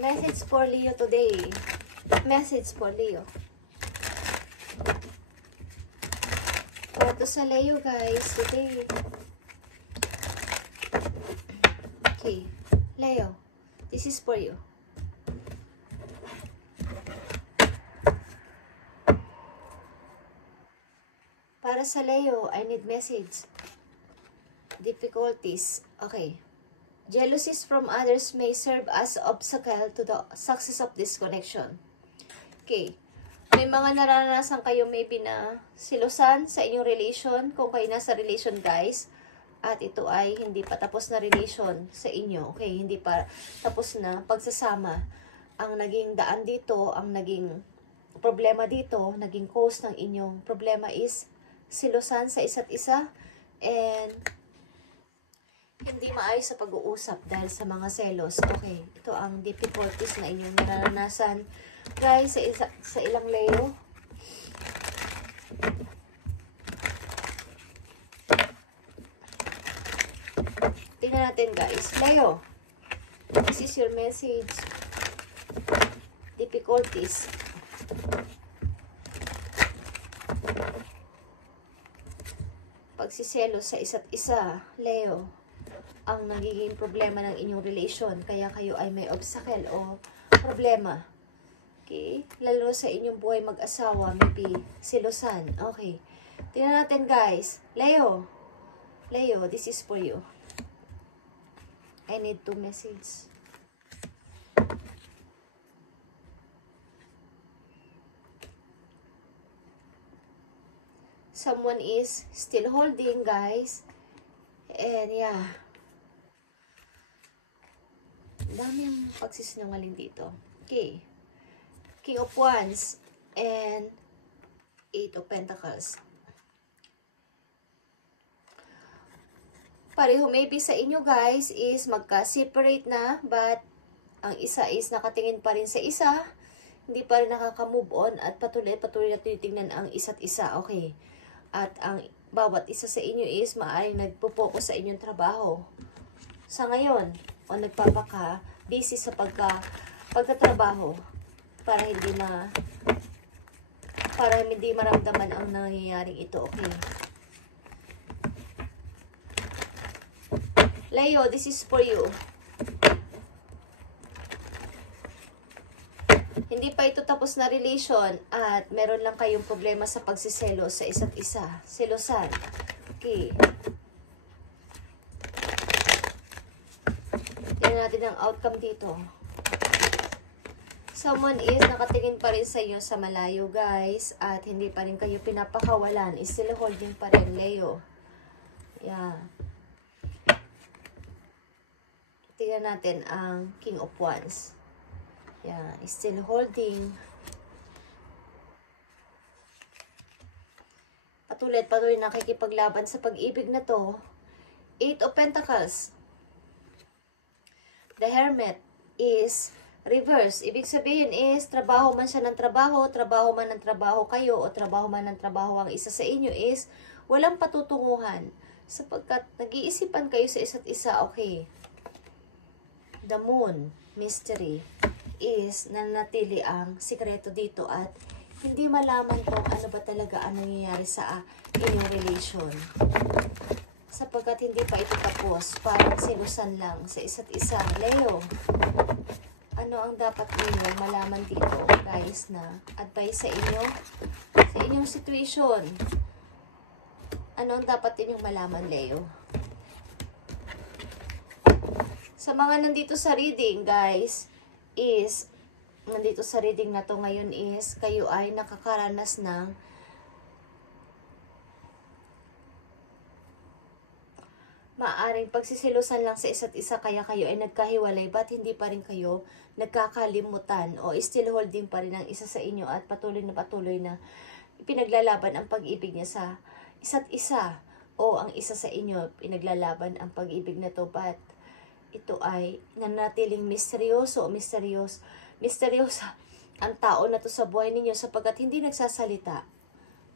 Message for Leo today. Message for Leo. Para to sa Leo guys today. Okay. Leo, this is for you. Para sa Leo, I need message. Difficulties. Okay. Jealousies from others may serve as obstacle to the success of this connection. Okay. May mga naranasan kayo maybe na silusan sa inyong relation kung kayo nasa relation guys. At ito ay hindi pa tapos na relation sa inyo. Okay, hindi pa tapos na pagsasama. Ang naging daan dito, ang naging problema dito, naging cause ng inyong problema is silusan sa isa't isa. And hindi maayos sa pag-uusap dahil sa mga selos. Okay, ito ang difficulties na inyong naranasan. Guys, sa ilang Leo. Tingnan natin guys. Leo, this is your message. Difficulties. Pagsiselos sa isa't isa, Leo, ang nagiging problema ng inyong relation. Kaya kayo ay may obstacle o problema. Okay? Lalo sa inyong buhay mag-asawa, maybe silusan. Okay. Tingnan natin guys. Leo. Leo, this is for you. I need to message. Someone is still holding guys. And yeah. Dami ang pagsisinungaling dito. Okay. King of Wands and Eight of Pentacles. Pareho maybe sa inyo guys is magka-separate na, but ang isa is nakatingin pa rin sa isa, hindi pa rin nakaka-move on at patuloy na tinitingnan ang isa't isa. Okay. At ang bawat isa sa inyo is maaaring nagpo-focus sa inyong trabaho. Sa ngayon, o nagpapaka-busy sa pagtatrabaho para hindi maramdaman ang nangyayaring ito. Okay. Leo, this is for you. Hindi pa ito tapos na relation at meron lang kayong problema sa pagsiselos sa isa't isa. Selosan. Okay. Tingnan natin ang outcome dito. Someone is nakatingin pa rin sa iyo sa malayo guys at hindi pa rin kayo pinapakawalan. Is still holding pa rin, Leo. Yeah. Tingnan natin ang King of Wands. Yeah, is still holding. Patuloy nakikipaglaban sa pag-ibig na to. Eight of Pentacles. The Hermit is reverse. Ibig sabihin is, trabaho man siya ng trabaho, trabaho man ng trabaho kayo, o trabaho man ng trabaho ang isa sa inyo is, walang patutunguhan. Sapagkat nag-iisipan kayo sa isa't isa, okay. The Moon, mystery, is nanatili ang sikreto dito at hindi malaman kung ano ba talaga ang nangyayari sa inyong relation. Sapagkat hindi pa ito tapos, parang silusan lang sa isa't isa. Leo, ano ang dapat niyo malaman dito, guys, na advice sa inyo, sa inyong situation? Ano ang dapat ninyong malaman, Leo? Sa mga nandito sa reading, guys, is, nandito sa reading na to ngayon is, kayo ay nakakaranas ng maaring pagsisilusan lang sa isa't isa kaya kayo ay nagkahiwalay, but hindi pa rin kayo nagkakalimutan o still holding pa rin ang isa sa inyo at patuloy na pinaglalaban ang pag-ibig niya sa isa't isa o ang isa sa inyo pinaglalaban ang pag-ibig na to, but ito ay nanatiling misteryosa ang tao na to sa buhay ninyo sapagkat hindi nagsasalita.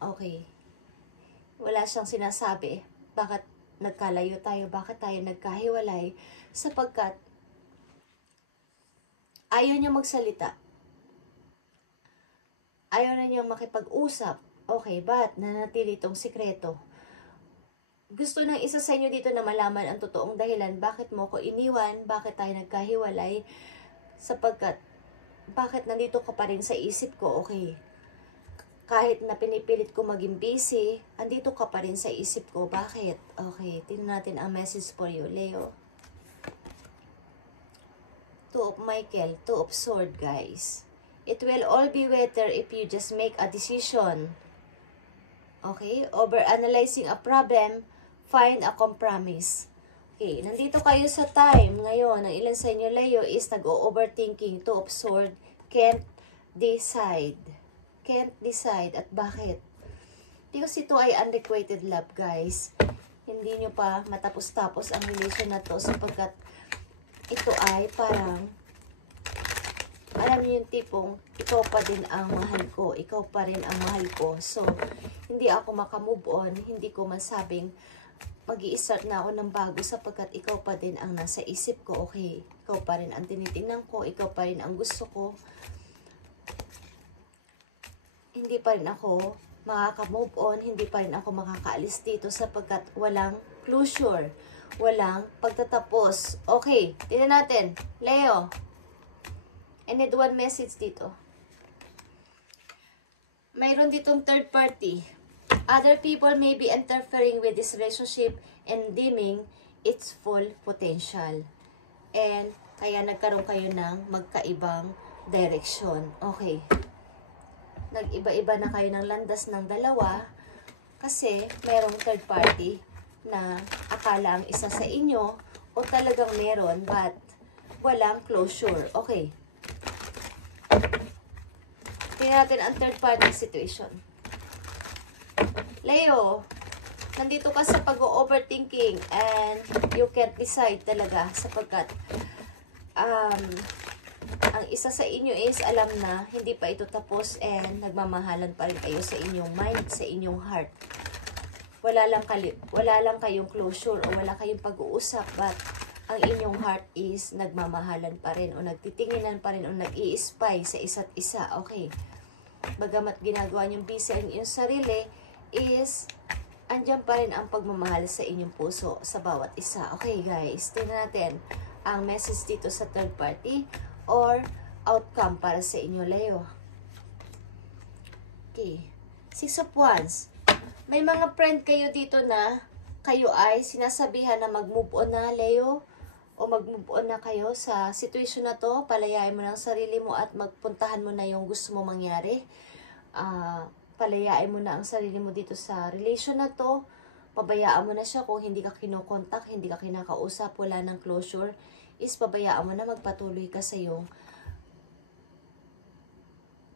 Okay. Wala siyang sinasabi. Bakit nagkalayo tayo? Bakit tayo nagkahiwalay? Sapagkat Ayaw niyo magsalita. Ayaw na niyang makipag-usap. Okay, but nanatili itong sikreto. Gusto ng isa sa inyo dito na malaman ang totoong dahilan bakit mo ko iniwan, bakit tayo nagkahiwalay, sapagkat bakit nandito ka pa rin sa isip ko, okay. Kahit na pinipilit ko maging busy, andito ka pa rin sa isip ko. Bakit? Okay, tingnan natin ang message for you, Leo. Two of Michael, Two of Sword, guys. It will all be better if you just make a decision. Okay? Over-analyzing a problem, find a compromise. Okay, nandito kayo sa time ngayon. Ang ilan sa inyo, Leo, is nag-overthinking. Two of Sword, can't decide. Can't decide. At bakit? Because ito ay unrequited love, guys. Hindi nyo pa matapos-tapos ang relation na to sapagkat ito ay parang alam niyo yung tipong, ikaw pa din ang mahal ko, ikaw pa rin ang mahal ko. So, hindi ako makamove on, hindi ko masabing mag-i-start na ako ng bago sapagkat ikaw pa din ang nasa isip ko, okay? Ikaw pa rin ang tinitingnan ko, ikaw pa rin ang gusto ko. Hindi pa rin ako makaka-move on, hindi pa rin ako makakaalis dito sapagkat walang closure, walang pagtatapos. Okay, tingnan natin. Leo, I need one message dito. Mayroon ditong third party. Other people may be interfering with this relationship and dimming its full potential. And kaya nagkaroon kayo ng magkaibang direction. Okay. Nag-iba-iba na kayo ng landas ng dalawa kasi mayroong third party na akala ang isa sa inyo o talagang meron but walang closure. Okay. Tingnan natin ang third party situation. Leo, nandito ka sa pag-overthinking and you can't decide talaga sapagkat ang isa sa inyo is alam na hindi pa ito tapos and nagmamahalan pa rin kayo sa inyong mind, sa inyong heart. Wala lang kayong closure o wala kayong pag-uusap but ang inyong heart is nagmamahalan pa rin o nagtitinginan pa rin o nag-i-spy sa isa't isa. Okay. Bagamat ginagawa niyong busy ang inyong sarili, is andyan pa rin ang pagmamahal sa inyong puso sa bawat isa. Okay guys, tingnan natin ang message dito sa third party or outcome para sa inyo, Leo. Okay. Six of Wands. May mga friend kayo dito na kayo ay sinasabihan na mag-move on na, Leo, o mag-move on na kayo sa situation na to, palayain mo ng sarili mo at magpuntahan mo na yung gusto mo mangyari. Palayain mo na ang sarili mo dito sa relation na to, pabayaan mo na siya kung hindi ka kinokontak, hindi ka kinakausap, wala ng closure, is pabayaan mo na magpatuloy ka sa yung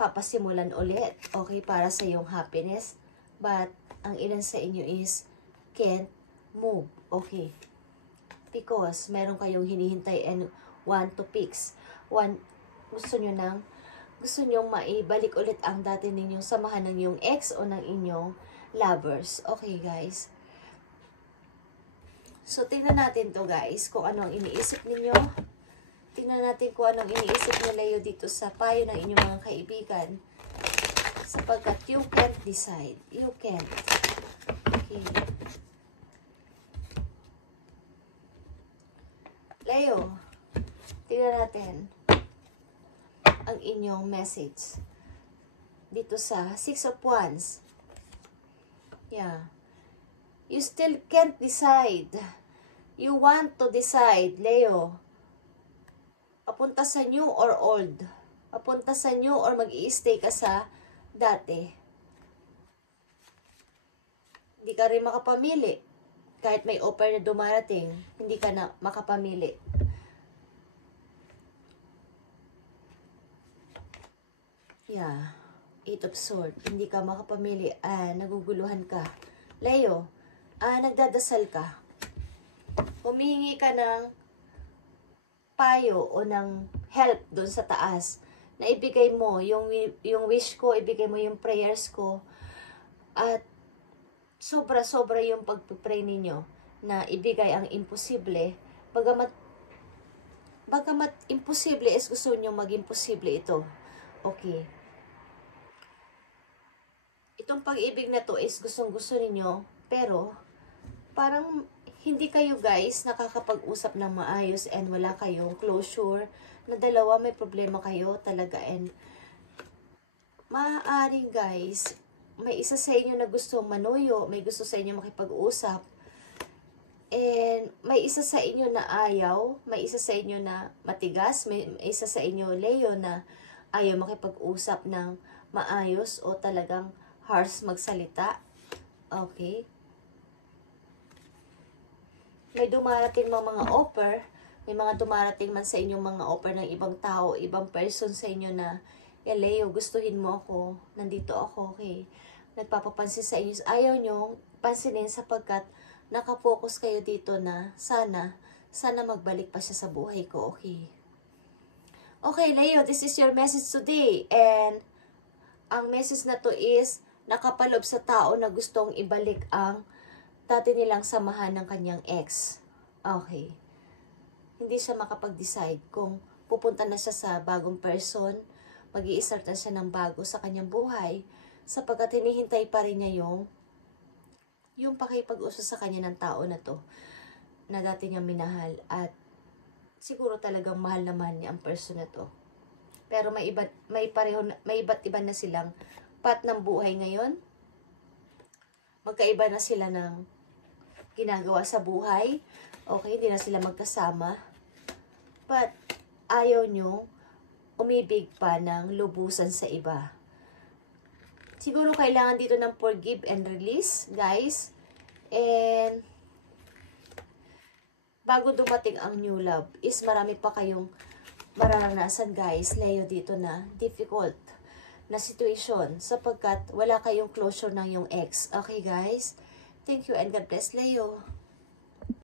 papasimulan ulit, okay, para sa yung happiness. But, ang ilan sa inyo is can't move, okay. Because meron kayong hinihintay and want to fix. Gusto nyo maibalik ulit ang dati ninyong samahan ng yung ex o ng inyong lovers. Okay, guys. So, tingnan natin to, guys, kung ano ang iniisip ninyo. Tingnan natin kung anong iniisip ni Leo dito sa payo ng inyong mga kaibigan. Sapagkat you can't decide. You can't. Okay. Leo, tingnan natin ang inyong message dito sa Six of Wands. Yeah. You still can't decide. You want to decide, Leo. Papunta sa new or old? Papunta sa new or mag-i-stay ka sa dati? Hindi ka rin makapamili. Kahit may offer na dumarating, hindi ka na makapamili. Yeah. Eight of Swords. Hindi ka makapamili. Naguguluhan ka. Leo, nagdadasal ka. Humihingi ka ng payo o ng help doon sa taas na ibigay mo yung wish ko, ibigay mo yung prayers ko. At sobra-sobra yung pagpipray ninyo na ibigay ang imposible. Bagamat Bagamat imposible is gusto nyo maging posible ito. Okay. Itong pag-ibig na to is gustong-gusto ninyo, pero parang hindi kayo guys nakakapag-usap ng maayos and wala kayong closure na dalawa, may problema kayo talaga, and maaaring guys, may isa sa inyo na gustong manuyo, may gusto sa inyo makipag-usap, and may isa sa inyo na ayaw, may isa sa inyo na matigas, may isa sa inyo, Leo, na ayaw makipag-usap ng maayos o talagang harsh magsalita. Okay? May dumarating mga offer, may mga dumarating man sa inyong mga offer ng ibang tao, ibang person sa inyo na, Leo, gustuhin mo ako, nandito ako, okay? Nagpapapansin sa inyo, ayaw nyo pansinin sapagkat nakafocus kayo dito na sana magbalik pa siya sa buhay ko, okay? Okay, Leo, this is your message today, and ang message na to is nakapalob sa tao na gustong ibalik ang dati nilang samahan ng kanyang ex. Okay. Hindi siya makapag-decide kung pupunta na siya sa bagong person, mag-i-start na siya ng bago sa kanyang buhay, sapagkat hinihintay pa rin niya yung pakipag-usap sa kanya ng tao na to, na dati niyang minahal, at siguro talagang mahal naman niya ang person na to. Pero may iba't iba na silang path ng buhay ngayon. Magkaiba na sila ng ginagawa sa buhay. Okay, hindi na sila magkasama. But, ayaw nyo umibig pa ng lubusan sa iba. Siguro kailangan dito ng forgive and release, guys. And, bago dumating ang new love, is marami pa kayong mararanasan, guys, Leo, dito na difficult na situation sapagkat wala kayong closure ng yung ex. Okay, guys? Thank you and God bless, Leo.